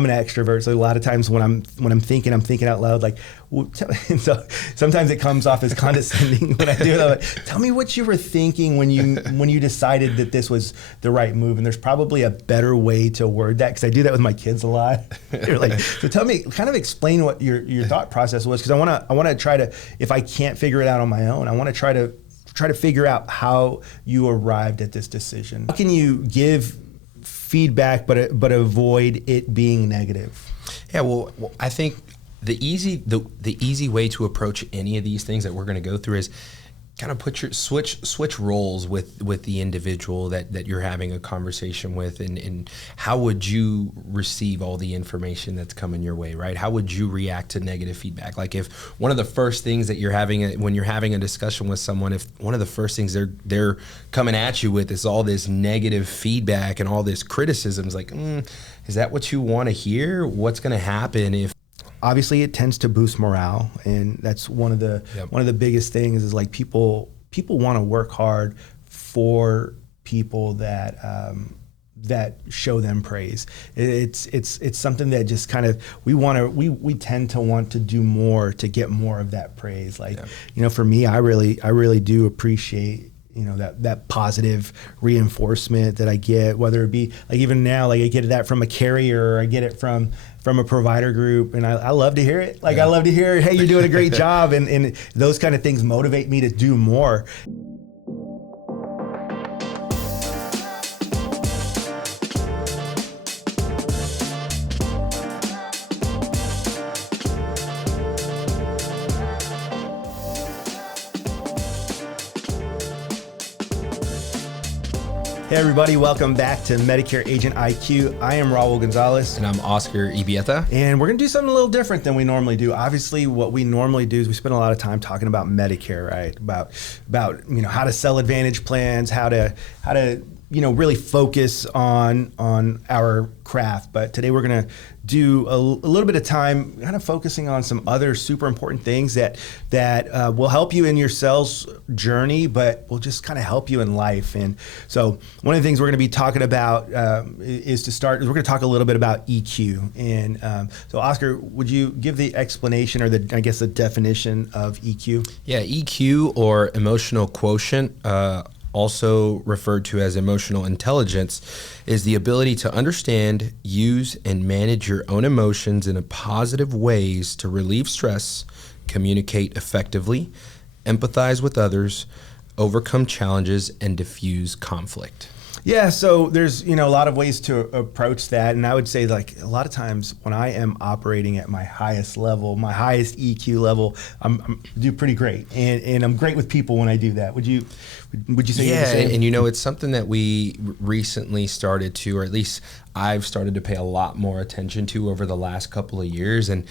I'm an extrovert, so a lot of times when I'm thinking out loud. Like, and so sometimes it comes off as condescending when I do it. I'm like, tell me what you were thinking when you decided that this was the right move. And there's probably a better way to word that, because I do that with my kids a lot. They're like, so tell me, kind of explain what your thought process was, because I want to try to, if I can't figure it out on my own, I want to try to figure out how you arrived at this decision. How can you give feedback but avoid it being negative? Yeah, well, I think the easy way to approach any of these things that we're going to go through is kind of put your switch roles with the individual that you're having a conversation with, and how would you receive all the information that's coming your way, right? How would you react to negative feedback? Like, if one of the first things that you're having when you're having a discussion with someone, if one of the first things they're coming at you with is all this negative feedback and all this criticisms, like, is that what you want to hear? What's going to happen if? Obviously, it tends to boost morale, and that's one of the biggest things. Is like people want to work hard for people that show them praise. It's something that just kind of we tend to want to do more to get more of that praise. Like, for me, I really do appreciate that positive reinforcement that I get, whether it be like even now, like I get that from a carrier, or I get it from a provider group, and I love to hear it. Like, I love to hear, hey, you're doing a great job, and those kind of things motivate me to do more. Hey everybody, welcome back to Medicare Agent IQ. I am Raul Gonzalez. And I'm Oscar Ibieta. And we're gonna do something a little different than we normally do. Obviously, what we normally do is we spend a lot of time talking about Medicare, right? About how to sell Advantage plans, how to really focus on our craft. But today we're gonna do a little bit of time kind of focusing on some other super important things that will help you in your sales journey, but will just kind of help you in life. And so one of the things we're going to be talking about we're going to talk a little bit about EQ. And so Oscar, would you give the explanation, or the definition of EQ? Yeah, EQ, or emotional quotient, also referred to as emotional intelligence, is the ability to understand, use, and manage your own emotions in a positive ways to relieve stress, communicate effectively, empathize with others, overcome challenges, and diffuse conflict. Yeah, so there's a lot of ways to approach that, and I would say, like, a lot of times when I am operating at my highest level, my highest EQ level, I'm do pretty great, and I'm great with people when I do that. Would you say? Yeah, and it's something that we recently started to, or at least I've started to pay a lot more attention to over the last couple of years, and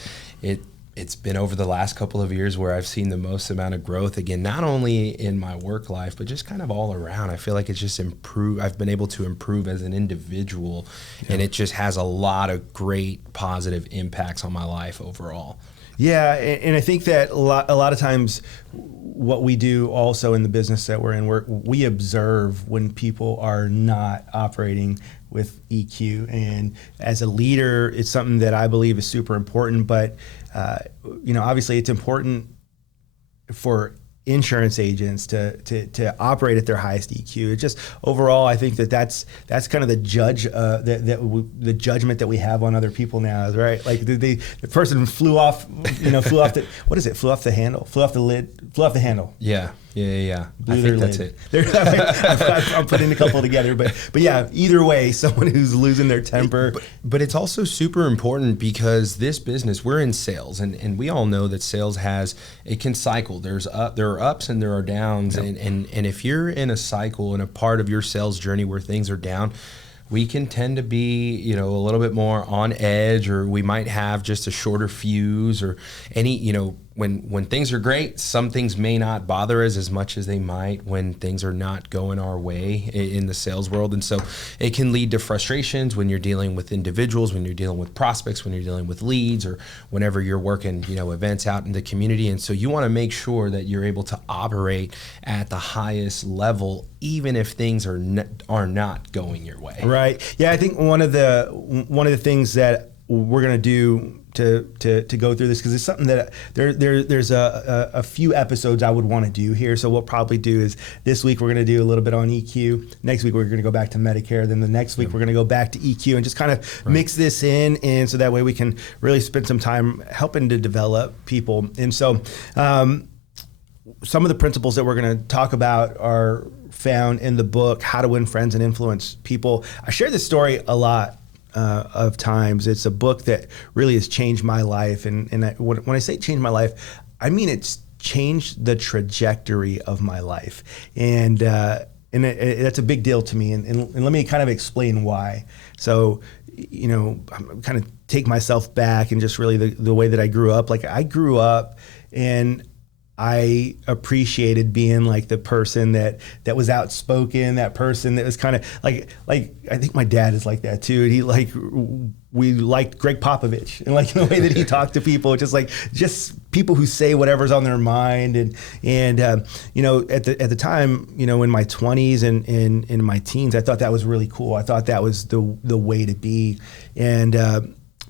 it's been over the last couple of years where I've seen the most amount of growth, again, not only in my work life, but just kind of all around. I feel like it's just improved. I've been able to improve as an individual, and it just has a lot of great positive impacts on my life overall. Yeah, and I think that a lot of times what we do also in the business that we're in, we observe when people are not operating with EQ. And as a leader, it's something that I believe is super important. But obviously, it's important for insurance agents to operate at their highest EQ. It just overall, I think that's kind of the the judgment that we have on other people now, right? Like the person flew off the handle, flew off the lid, flew off the handle. Yeah. I think that's it. I'm putting a couple together, but yeah, either way, someone who's losing their temper. But it's also super important, because this business, we're in sales, and we all know that sales it can cycle. There are ups and there are downs, yep. and if you're in a cycle, in a part of your sales journey where things are down, we can tend to be, a little bit more on edge, or we might have just a shorter fuse, or when things are great, some things may not bother us as much as they might when things are not going our way in the sales world. And so it can lead to frustrations when you're dealing with individuals, when you're dealing with prospects, when you're dealing with leads, or whenever you're working, events out in the community. And so you want to make sure that you're able to operate at the highest level, even if things are not going your way. Right. Yeah, I think one of the things that we're gonna do to go through this, because it's something that there's a few episodes I would want to do here. So what we'll probably do is this week we're going to do a little bit on EQ. Next week we're going to go back to Medicare. Then the next week we're going to go back to EQ and just kind of mix this in, and so that way we can really spend some time helping to develop people. And so some of the principles that we're going to talk about are found in the book How to Win Friends and Influence People. I share this story a lot of times. It's a book that really has changed my life, and when I say changed my life, I mean it's changed the trajectory of my life, and that's a big deal to me. And let me kind of explain why. So, I'm kind of take myself back and just really the way that I grew up. Like, I grew up and I appreciated being like the person that was outspoken, that person that was kind of like I think my dad is like that too. And we liked Greg Popovich, and like the way that he talked to people, just people who say whatever's on their mind. And at the time, in my 20s and in my teens, I thought that was really cool. I thought that was the way to be. And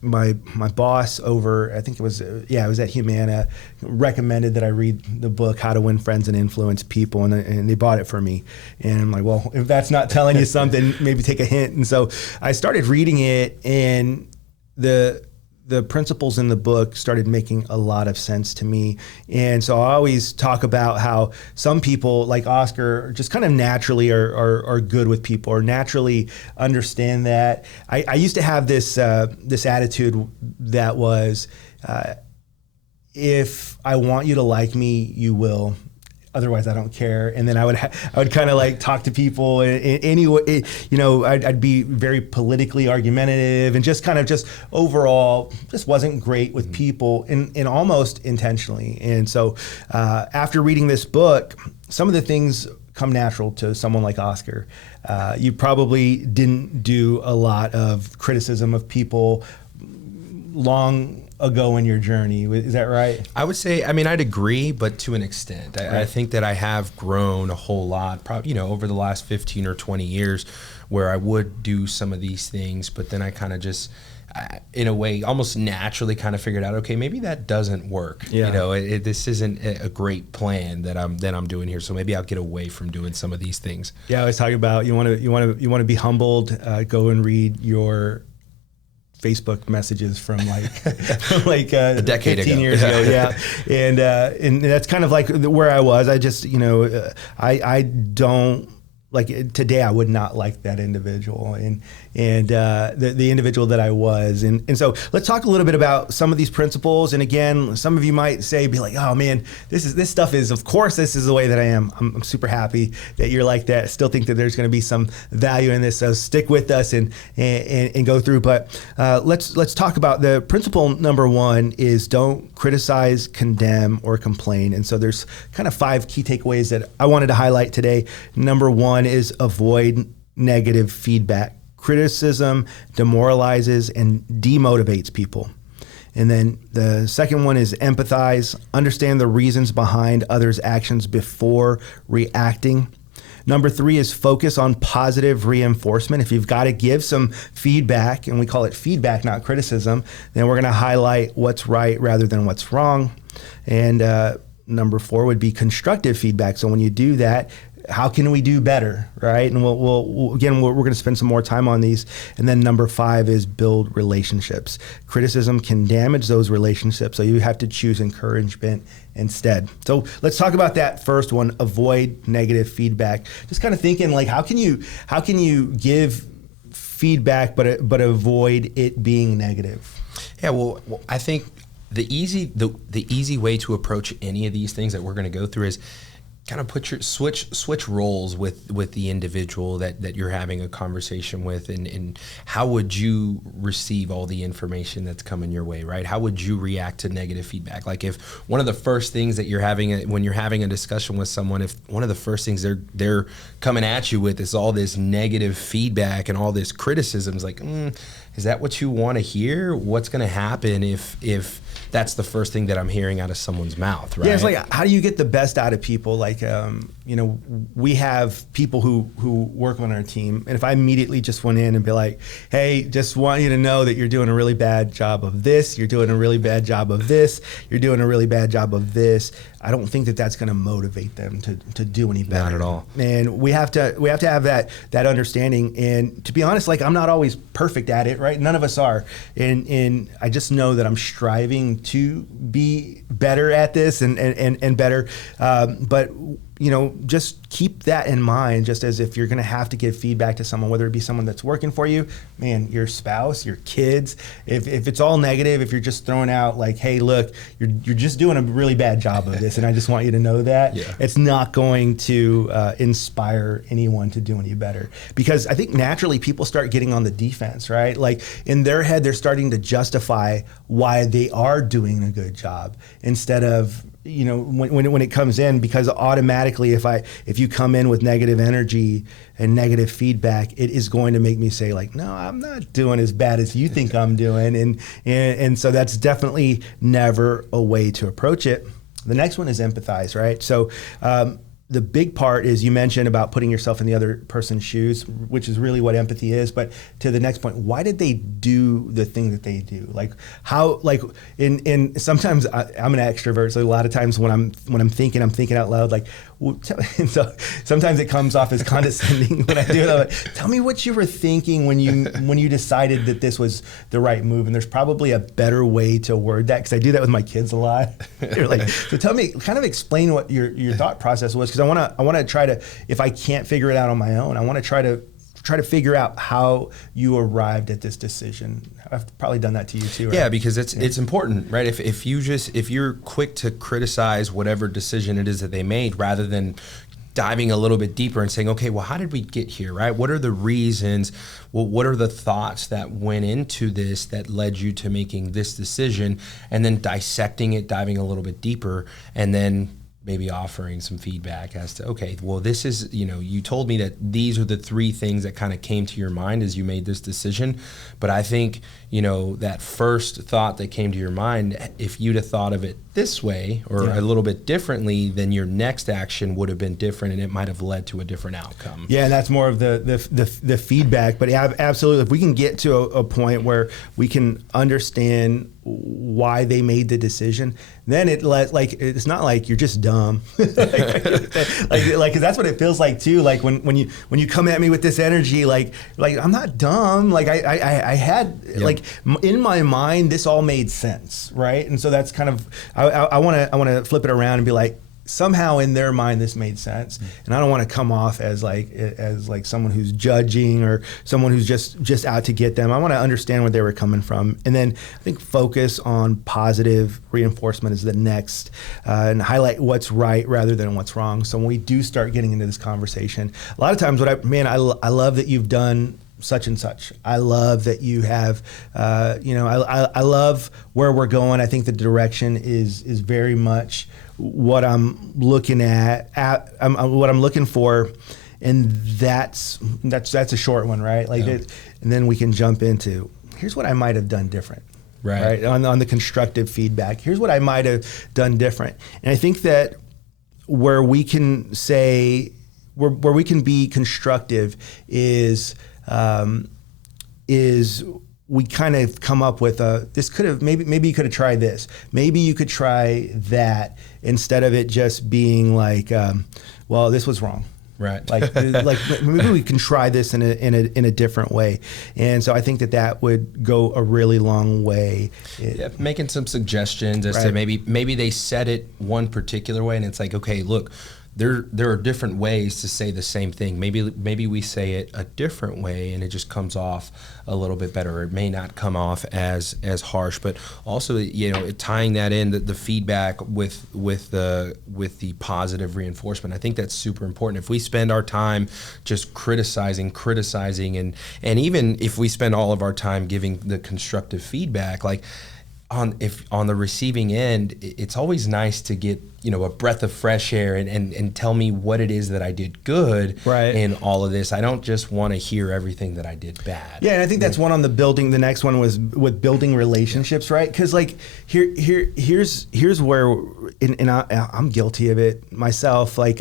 my boss over, I think it was at Humana, recommended that I read the book How to Win Friends and Influence People, and they bought it for me. And I'm like, well, if that's not telling you something, maybe take a hint. And so I started reading it, and the principles in the book started making a lot of sense to me. And so I always talk about how some people, like Oscar, just kind of naturally are good with people, or naturally understand that. I used to have this attitude that was, if I want you to like me, you will. Otherwise, I don't care. And then I would kind of like talk to people anyway. I'd be very politically argumentative, and just overall just wasn't great with people, and almost intentionally. And so after reading this book, some of the things come natural to someone like Oscar. You probably didn't do a lot of criticism of people long ago in your journey. Is that right? I would say, I'd agree, but to an extent. I think that I have grown a whole lot, probably, over the last 15 or 20 years, where I would do some of these things, but then I kind of just, in a way, almost naturally kind of figured out, okay, maybe that doesn't work. Yeah. This isn't a great plan that I'm doing here, so maybe I'll get away from doing some of these things. Yeah, I was talking about you want to be humbled. Go and read your Facebook messages from like a decade 15 ago. years ago, yeah. And that's kind of like where I was. I just, I don't, like, today I would not like that individual and the individual that I was. And so let's talk a little bit about some of these principles. And again, some of you might be like, oh man, this stuff is, of course, this is the way that I am. I'm super happy that you're like that. Still think that there's going to be some value in this. So stick with us and go through. But let's talk about the principle number one is don't criticize, condemn, or complain. And so there's kind of 5 key takeaways that I wanted to highlight today. Number one is avoid negative feedback. Criticism demoralizes and demotivates people. And then the second one is empathize. Understand the reasons behind others' actions before reacting. Number 3 is focus on positive reinforcement. If you've got to give some feedback, and we call it feedback, not criticism, then we're going to highlight what's right rather than what's wrong. And number 4 would be constructive feedback. So when you do that, how can we do better, right? And we're going to spend some more time on these. And then number 5 is build relationships. Criticism can damage those relationships, so you have to choose encouragement instead. So let's talk about that first one, avoid negative feedback. Just kind of thinking, like, how can you give feedback but avoid it being negative? Yeah, well, I think the easy way to approach any of these things that we're going to go through is kind of put your switch roles with the individual that you're having a conversation with, and how would you receive all the information that's coming your way, right? How would you react to negative feedback? Like, if one of the first things that you're having when you're having a discussion with someone, if one of the first things they're coming at you with is all this negative feedback and all this criticisms, like, is that what you want to hear? What's going to happen if that's the first thing that I'm hearing out of someone's mouth, right? Yeah, it's like, how do you get the best out of people? Like, we have people who work on our team, and if I immediately just went in and be like, hey, just want you to know that you're doing a really bad job of this, you're doing a really bad job of this, you're doing a really bad job of this, I don't think that that's going to motivate them to do any better. Not at all. And we have to have that understanding. And to be honest, like, I'm not always perfect at it, right? None of us are. And I just know that I'm striving to be better at this and better. But just keep that in mind, just as if you're going to have to give feedback to someone, whether it be someone that's working for you, man, your spouse, your kids. If it's all negative, if you're just throwing out like, hey, look, you're just doing a really bad job of this, and I just want you to know that, it's not going to inspire anyone to do any better. Because I think naturally people start getting on the defense, right? Like, in their head, they're starting to justify why they are doing a good job instead of, when it comes in, because automatically if you come in with negative energy and negative feedback, it is going to make me say like, no, I'm not doing as bad as you think I'm doing. And so that's definitely never a way to approach it. The next one is empathize, right? So the big part is, you mentioned about putting yourself in the other person's shoes, which is really what empathy is. But to the next point, why did they do the thing that they do? Like, how, like, in sometimes I'm an extrovert, so a lot of times when I'm thinking out loud, like, and so sometimes it comes off as condescending when I do it. I'm like, tell me what you were thinking when you decided that this was the right move. And there's probably a better way to word that, because I do that with my kids a lot. They're like, so tell me, kind of explain what your thought process was, because I want to try to, if I can't figure it out on my own, I want to try to figure out how you arrived at this decision. I've probably done that to you too, right? Yeah, because it's important, right? If you're quick to criticize whatever decision it is that they made, rather than diving a little bit deeper and saying, okay, well, how did we get here, right? What are the reasons? Well, what are the thoughts that went into this that led you to making this decision? And then dissecting it, diving a little bit deeper, and then maybe offering some feedback as to, okay, well, this is, you told me that these are the three things that kind of came to your mind as you made this decision. But I think, that first thought that came to your mind, if you'd have thought of it this way or a little bit differently, then your next action would have been different, and it might have led to a different outcome. Yeah, and that's more of the feedback. But absolutely, if we can get to a point where we can understand why they made the decision, then it's not like you're just dumb. like 'cause that's what it feels like too. Like when you come at me with this energy, like I'm not dumb. Like I had like in my mind, this all made sense, right? And so that's kind of, I want to flip it around and be like, somehow in their mind this made sense, and I don't want to come off as like someone who's judging or someone who's just out to get them. I want to understand where they were coming from, and then I think focus on positive reinforcement is the next, and highlight what's right rather than what's wrong. So when we do start getting into this conversation, a lot of times I love that you've done such and such. I love that you have, I love where we're going. I think the direction is very much what I'm looking at, what I'm looking for, and that's a short one, right? And then we can jump into, here's what I might have done different, right? On the constructive feedback, here's what I might have done different. And I think that where we can say, where we can be constructive is we kind of come up with this could have, maybe you could have tried this. Maybe you could try that, instead of it just being like, well, this was wrong. Right. Like maybe we can try this in a different way. And so I think that would go a really long way. Making some suggestions as to maybe they said it one particular way, and it's like, okay, look, there are different ways to say the same thing. Maybe we say it a different way, and it just comes off a little bit better. It may not come off as harsh, but also tying that in the feedback with the positive reinforcement. I think that's super important. If we spend our time just criticizing, and even if we spend all of our time giving the constructive feedback, like, on the receiving end, it's always nice to get, a breath of fresh air and tell me what it is that I did good in all of this. I don't just want to hear everything that I did bad. Yeah, and I think that's one on the building. The next one was with building relationships, right? Because like here's where, and I'm guilty of it myself. Like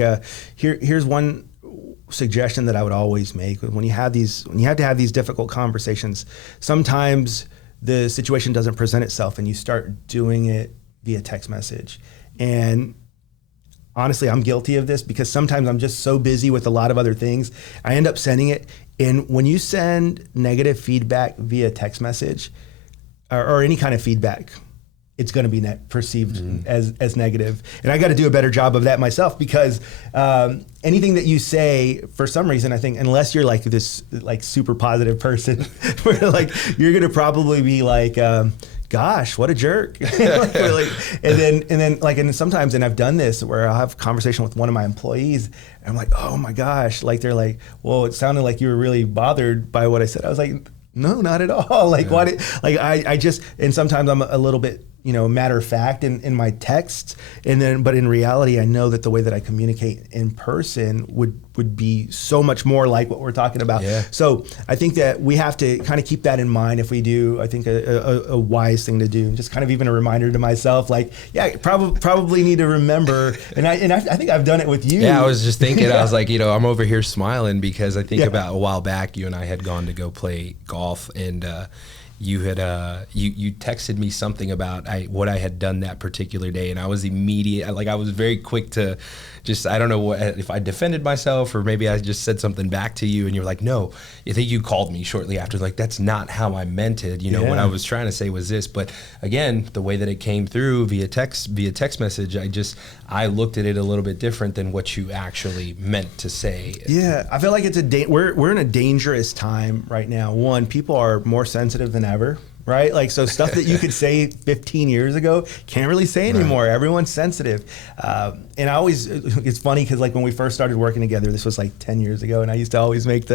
here's one suggestion that I would always make when you have to have these difficult conversations. Sometimes the situation doesn't present itself and you start doing it via text message. And honestly, I'm guilty of this because sometimes I'm just so busy with a lot of other things. I end up sending it. And when you send negative feedback via text message or any kind of feedback, it's going to be perceived as negative. And I got to do a better job of that myself because anything that you say, for some reason, I think, unless you're like this like super positive person, where like you're going to probably be like, gosh, what a jerk. and then sometimes, and I've done this where I'll have a conversation with one of my employees and I'm like, oh my gosh. Like they're like, well, it sounded like you were really bothered by what I said. I was like, no, not at all. Like I just, and sometimes I'm a little bit, matter of fact in my texts. But in reality, I know that the way that I communicate in person would be so much more like what we're talking about. Yeah. So I think that we have to kind of keep that in mind if we do. I think a wise thing to do, and just kind of even a reminder to myself, like, yeah, probably need to remember. And I think I've done it with you. Yeah, I was just thinking, I was like, I'm over here smiling because I think about a while back, you and I had gone to go play golf, and you had you texted me something about what I had done that particular day, and I was I was very quick to just, I don't know if I defended myself or maybe I just said something back to you, and you're like, no, I think you called me shortly after, like, that's not how I meant it. What I was trying to say was this, but again, the way that it came through via text message, I looked at it a little bit different than what you actually meant to say. Yeah, I feel like we're in a dangerous time right now. One, people are more sensitive than ever, right? Like, so stuff that you could say 15 years ago, can't really say anymore. Right. Everyone's sensitive. And it's funny because like when we first started working together, this was like 10 years ago, and I used to always make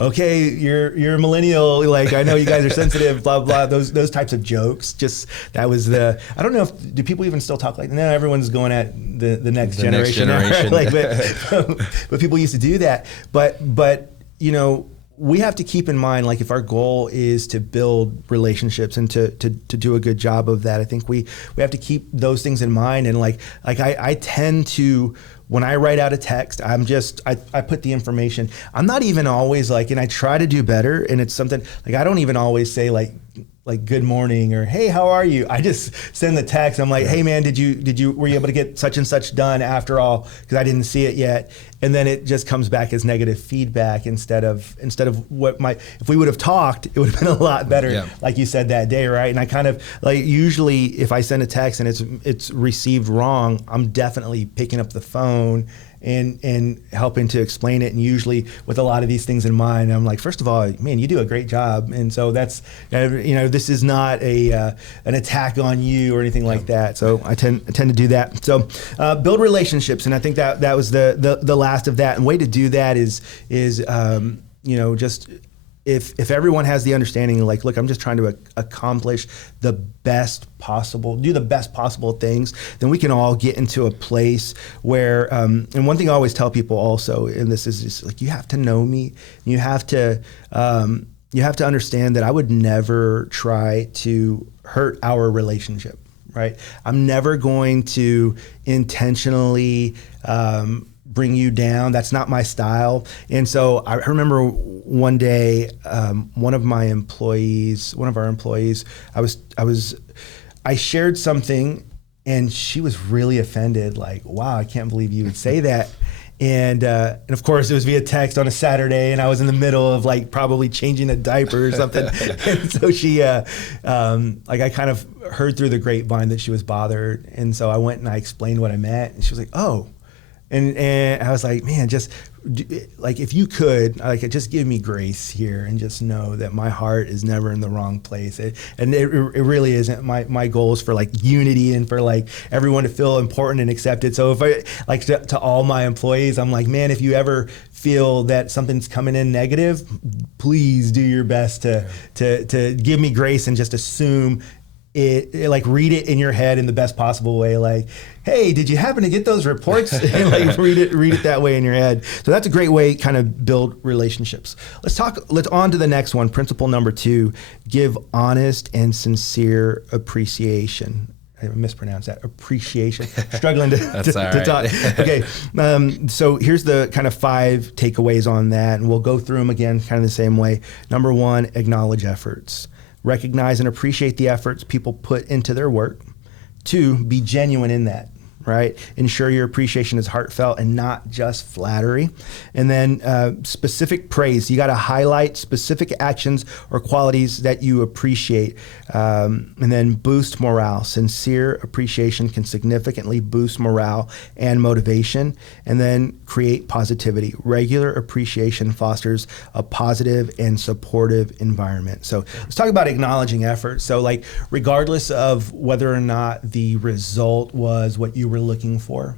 okay, you're a millennial, like I know you guys are sensitive, blah, blah, those types of jokes. Just, that was I don't know do people even still talk like that? No, everyone's going at the next generation. Like, but people used to do that. But we have to keep in mind, like, if our goal is to build relationships and to do a good job of that, I think we have to keep those things in mind. And like I tend to, when I write out a text, I put the information. I'm not even always like, and I try to do better. And it's something like, I don't even always say like good morning or hey, how are you? I just send the text. I'm like, hey man, were you able to get such and such done after all? Because I didn't see it yet. And then it just comes back as negative feedback instead of if we would have talked, it would have been a lot better, like you said that day, right? And I kind of like, usually if I send a text and it's received wrong, I'm definitely picking up the phone and helping to explain it. And usually with a lot of these things in mind, I'm like, first of all, man, you do a great job. And so that's, this is not an attack on you or anything like that. So I tend to do that. So build relationships. And I think that was the last of that. And way to do that is just, if everyone has the understanding, like, look, I'm just trying to accomplish do the best possible things, then we can all get into a place where, and one thing I always tell people also, and this is just like, you have to know me, you have to understand that I would never try to hurt our relationship, right? I'm never going to intentionally, bring you down. That's not my style. And so I remember one day, one of our employees, I shared something and she was really offended. Like, wow, I can't believe you would say that. And of course it was via text on a Saturday, and I was in the middle of like probably changing a diaper or something. And so she, I kind of heard through the grapevine that she was bothered. And so I went and I explained what I meant, and she was like, oh. And I was like, man, just like, if you could, like, just give me grace here and just know that my heart is never in the wrong place. It really isn't. My goal is for like unity and for like everyone to feel important and accepted. So if I like to all my employees, I'm like, man, if you ever feel that something's coming in negative, please do your best to give me grace and just assume like read it in your head in the best possible way. Like, hey, did you happen to get those reports? And like read it that way in your head. So that's a great way to kind of build relationships. Let's on to the next one. Principle number 2, give honest and sincere appreciation. I mispronounced that. Appreciation. Struggling to talk. Okay. So here's the kind of 5 takeaways on that, and we'll go through them again kind of the same way. Number 1, acknowledge efforts. Recognize and appreciate the efforts people put into their work. 2, be genuine in that, right? Ensure your appreciation is heartfelt and not just flattery. And then specific praise. You got to highlight specific actions or qualities that you appreciate. And then boost morale. Sincere appreciation can significantly boost morale and motivation. And then create positivity. Regular appreciation fosters a positive and supportive environment. So let's talk about acknowledging effort. So like regardless of whether or not the result was what you were looking for,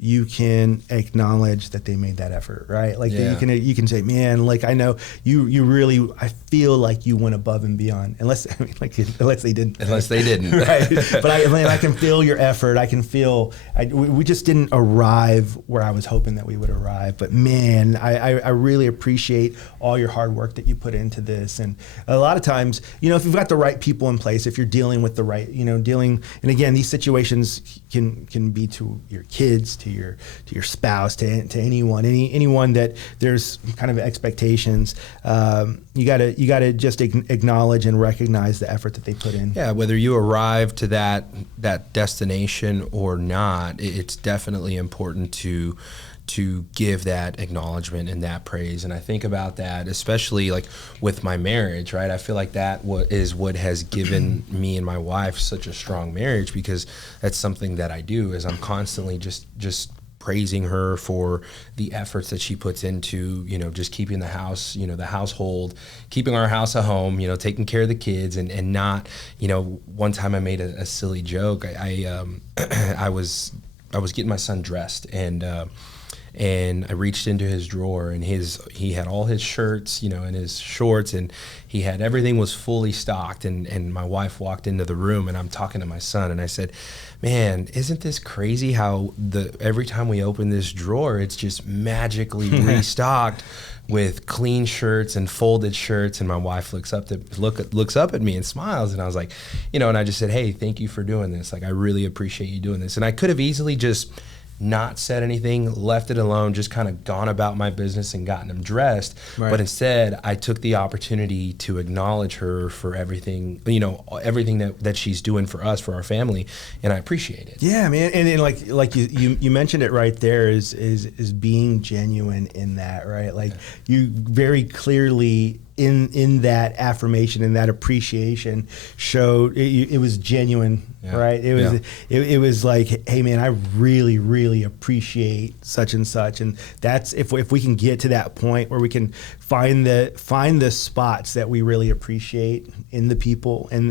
you can acknowledge that they made that effort, right? Like you can say, man, like I know you really, I feel like you went above and beyond. Unless they didn't. Right. But I can feel your effort. I can feel we just didn't arrive where I was hoping that we would arrive. But man, I really appreciate all your hard work that you put into this. And a lot of times, if you've got the right people in place, if you're dealing with the right, and again, these situations can be to your kids, to your spouse, to anyone that there's kind of expectations. You gotta just acknowledge and recognize the effort that they put in. Yeah, whether you arrive to that destination or not, it's definitely important to give that acknowledgement and that praise. And I think about that, especially like with my marriage, right? I feel like that is what has given me and my wife such a strong marriage, because that's something that I do, is I'm constantly just praising her for the efforts that she puts into, just keeping the house, the household, keeping our house a home, taking care of the kids, and not, one time I made a silly joke. I was getting my son dressed, and I reached into his drawer, and he had all his shirts, and his shorts, and he had everything was fully stocked. And my wife walked into the room, and I'm talking to my son, and I said, man, isn't this crazy how every time we open this drawer, it's just magically restocked with clean shirts and folded shirts. And my wife looks up at me and smiles. And I was like, and I just said, hey, thank you for doing this. Like, I really appreciate you doing this. And I could have easily just not said anything, left it alone, just kind of gone about my business and gotten him dressed. Right. But instead, I took the opportunity to acknowledge her for everything, everything that she's doing for us, for our family, and I appreciate it. Yeah, man, and like you mentioned it right there, is being genuine in that, right? Like you very clearly in that affirmation and that appreciation showed it was genuine, right? It was like, hey man, I really, really appreciate such and such. And that's if we can get to that point where we can find the spots that we really appreciate in the people and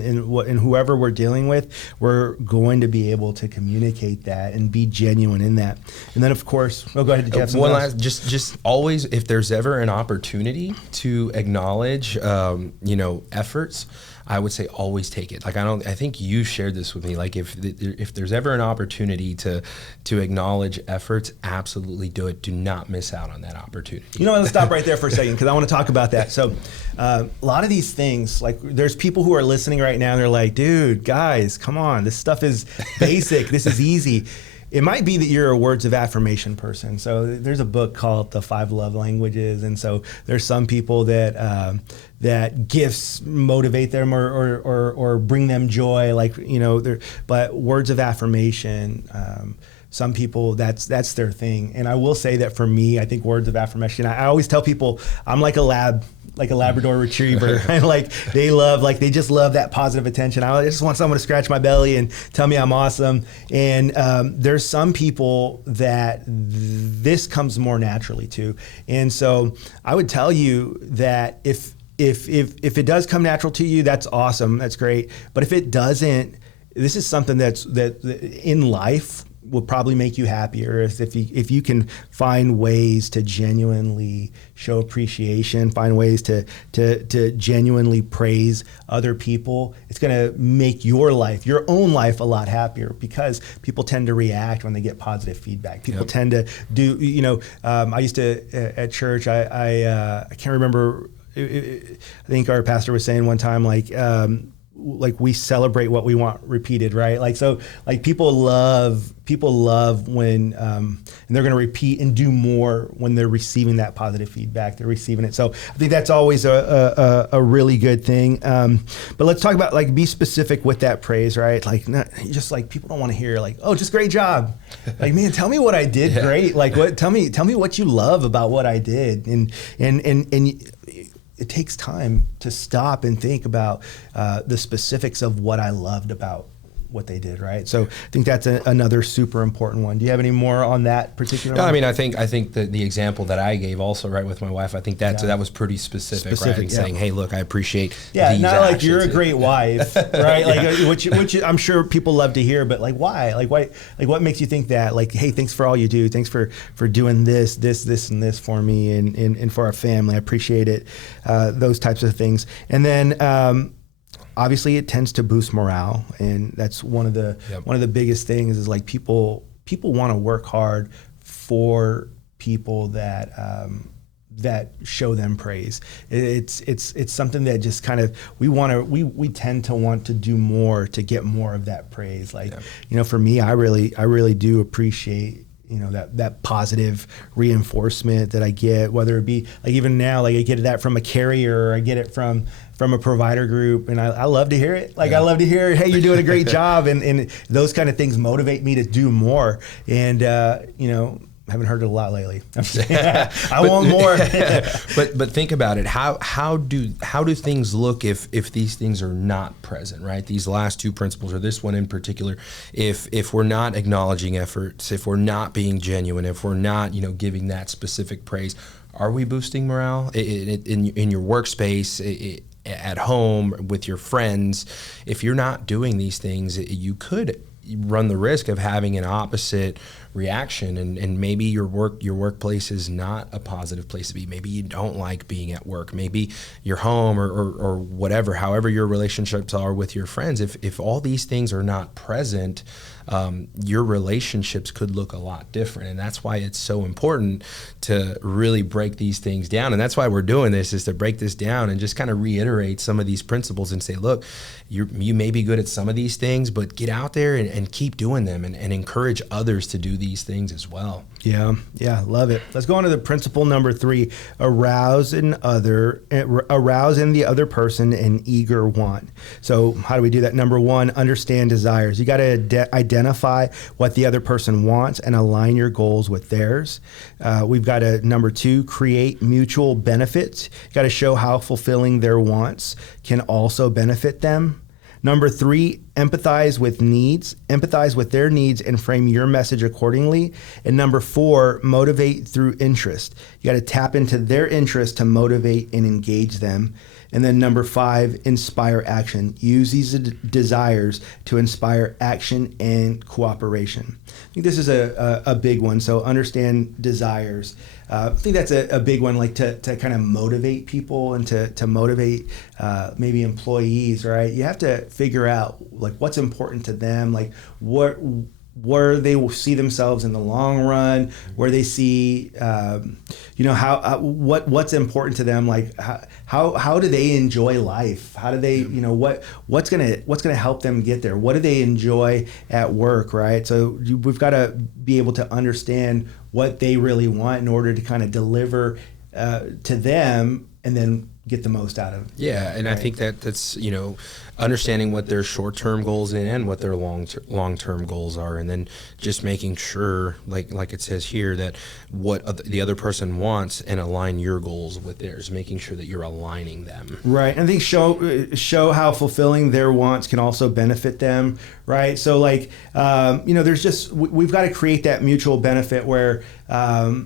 whoever we're dealing with, we're going to be able to communicate that and be genuine in that. And then of course, go ahead, Jeff. One last, just always, if there's ever an opportunity to acknowledge efforts, I would say always take it. Like I think you shared this with me. Like if there's ever an opportunity to acknowledge efforts, absolutely do it. Do not miss out on that opportunity. Let's stop right there for a second because I want to talk about that. So a lot of these things, like there's people who are listening right now and they're like, dude, guys, come on. This stuff is basic. This is easy. It might be that you're a words of affirmation person. So there's a book called The 5 Love Languages. And so there's some people that gifts motivate them or bring them joy, but words of affirmation, some people that's their thing. And I will say that for me, I think words of affirmation, I always tell people I'm like a Labrador retriever. And they just love that positive attention. I just want someone to scratch my belly and tell me I'm awesome. And there's some people that this comes more naturally to. And so I would tell you that if it does come natural to you, that's awesome. That's great. But if it doesn't, this is something that in life, will probably make you happier is if you can find ways to genuinely show appreciation, find ways to genuinely praise other people. It's going to make your own life a lot happier, because people tend to react when they get positive feedback. People tend to do, I used to at church, I can't remember, I think our pastor was saying one time, like we celebrate what we want repeated, right? People love when, and they're going to repeat and do more when they're receiving that positive feedback. They're receiving it. So I think that's always a really good thing. But let's talk about be specific with that praise, right? Not just people don't want to hear oh, just great job. Man, tell me what I did great. Tell me what you love about what I did. And it takes time to stop and think about the specifics of what I loved about what they did, right? So I think that's another super important one. Do you have any more on that particular one? I mean, I think the example that I gave also, right, with my wife, I think that was pretty specific, right? And saying, hey, look, I appreciate these not actions. You're a great wife, right? Which I'm sure people love to hear, but why? What makes you think that? Hey, thanks for all you do. Thanks for doing this, and this for me and for our family. I appreciate it. Those types of things. And then, obviously, it tends to boost morale, and that's one of the biggest things. Is people want to work hard for people that show them praise. It's something that just kind of we tend to want to do more to get more of that praise. For me, I really do appreciate that positive reinforcement that I get, whether it be even now, I get that from a carrier, or I get it from a provider group, and I love to hear it. I love to hear, hey, you're doing a great job, and those kind of things motivate me to do more. And haven't heard it a lot lately. I want more. but think about it. How do things look if these things are not present, right? These last two principles, or this one in particular, if we're not acknowledging efforts, if we're not being genuine, if we're not giving that specific praise, are we boosting morale in your workspace? At home, with your friends? If you're not doing these things, you could run the risk of having an opposite reaction, and maybe your workplace is not a positive place to be. Maybe you don't like being at work. Maybe your home or whatever, however your relationships are with your friends, if all these things are not present, your relationships could look a lot different. And that's why it's so important to really break these things down. And that's why we're doing this, is to break this down and just kind of reiterate some of these principles and say, look, you may be good at some of these things, but get out there and keep doing them, and encourage others to do these things as well. Yeah, love it. Let's go on to the principle number 3: arouse in the other person an eager want. So how do we do that? Number 1, understand desires. You got to identify what the other person wants and align your goals with theirs. We've got to, number 2, create mutual benefits. You got to show how fulfilling their wants can also benefit them. Number 3, empathize with their needs and frame your message accordingly. And number 4, motivate through interest. You got to tap into their interest to motivate and engage them. And then number 5, inspire action. Use these desires to inspire action and cooperation. I think this is a big one. So understand desires. I think that's a big one, to kind of motivate people and to motivate maybe employees, right? You have to figure out what's important to them, where they will see themselves in the long run, where they see, what's important to them, how do they enjoy life? How do they, what's gonna help them get there? What do they enjoy at work, right? So we've got to be able to understand what they really want in order to kind of deliver to them, and then get the most out of it. Yeah, and right? I think that's understanding what their short-term goals and what their long-term goals are, and then just making sure, like it says here, that what the other person wants, and align your goals with theirs, making sure that you're aligning them. Right, and I think show how fulfilling their wants can also benefit them, right? So there's just, we've got to create that mutual benefit where I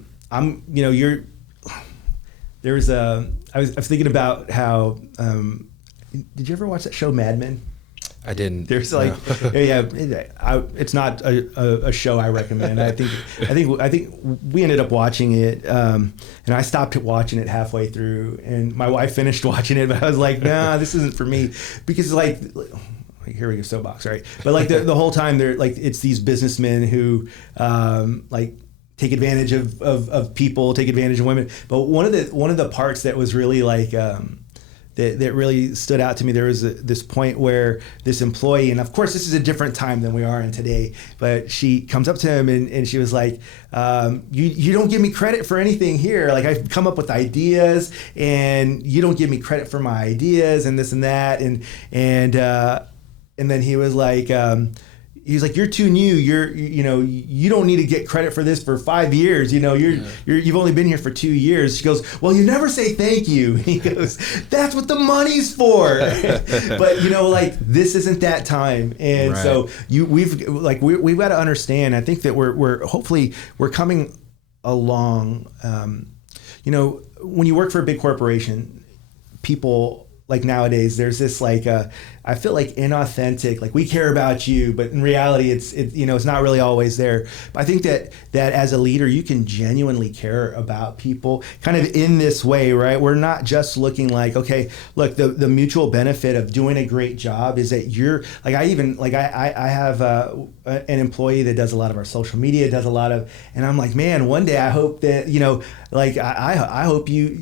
was thinking about how, did you ever watch that show Mad Men? I didn't. There's like, it's not a show I recommend. I think we ended up watching it, and I stopped watching it halfway through, and my wife finished watching it, but I was like, nah, this isn't for me, because like, here we go, soapbox, right? But like the whole time they're like, it's these businessmen who like take advantage of people, take advantage of women. But one of the parts that was really like that really stood out to me, there was this point where this employee, and of course this is a different time than we are in today, but she comes up to him and she was like, you don't give me credit for anything here. Like, I've come up with ideas and you don't give me credit for my ideas and this and that. And then he was like, you're too new. You don't need to get credit for this for 5 years. You've only been here for 2 years. She goes, well, you never say thank you. He goes, that's what the money's for. But like, this isn't that time. And right. So we've got to understand. I think that we're hopefully coming along. When you work for a big corporation, people, like nowadays, there's this like I feel like inauthentic, like we care about you, but in reality, it's not really always there. But I think that as a leader, you can genuinely care about people, kind of in this way, right? We're not just looking like, okay, look, the mutual benefit of doing a great job is that you're like, I have an employee that does a lot of our social media, does a lot of, and I'm like, man, one day I hope that like I hope you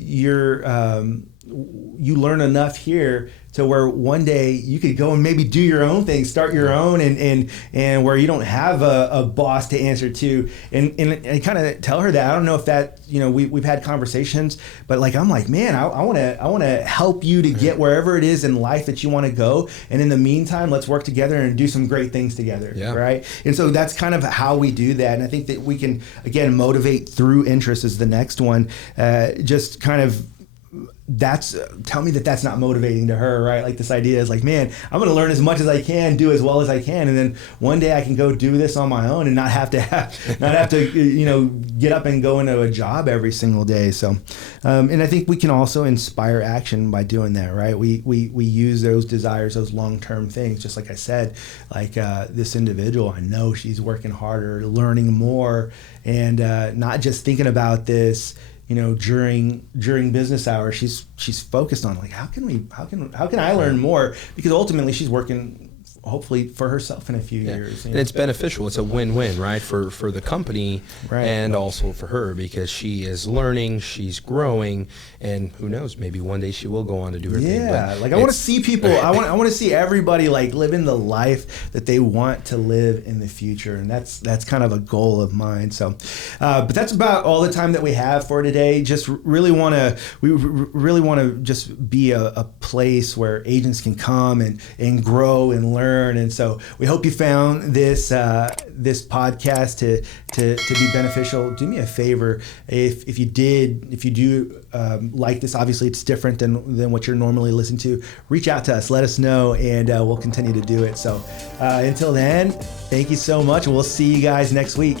learn enough here to where one day you could go and maybe do your own thing, start your own, and where you don't have a boss to answer to, and kind of tell her that. I don't know if that, we've had conversations, but like, I'm like, man, I want to help you to get wherever it is in life that you want to go, and in the meantime, let's work together and do some great things together, right? And so that's kind of how we do that, and I think that we can, again, motivate through interest is the next one. Just kind of, tell me that that's not motivating to her, right? Like, this idea is like, man, I'm going to learn as much as I can, do as well as I can, and then one day I can go do this on my own and not have to get up and go into a job every single day. So, and I think we can also inspire action by doing that, right? We use those desires, those long-term things, just like I said, like this individual, I know she's working harder, learning more, and not just thinking about this during business hours. She's focused on like, how can I learn more, because ultimately she's working hopefully for herself in a few years. And it's beneficial. It's a win-win, right? For the company, right, and also for her, because she is learning, she's growing, and who knows, maybe one day she will go on to do her thing. Yeah, like I want to see people, I want to see everybody like living the life that they want to live in the future, and that's kind of a goal of mine. So, but that's about all the time that we have for today. Just really want to just be a place where agents can come and grow and learn. And so we hope you found this podcast to be beneficial. Do me a favor, if you do like this, obviously it's different than what you're normally listening to, reach out to us, let us know, and we'll continue to do it. So until then, thank you so much, and we'll see you guys next week.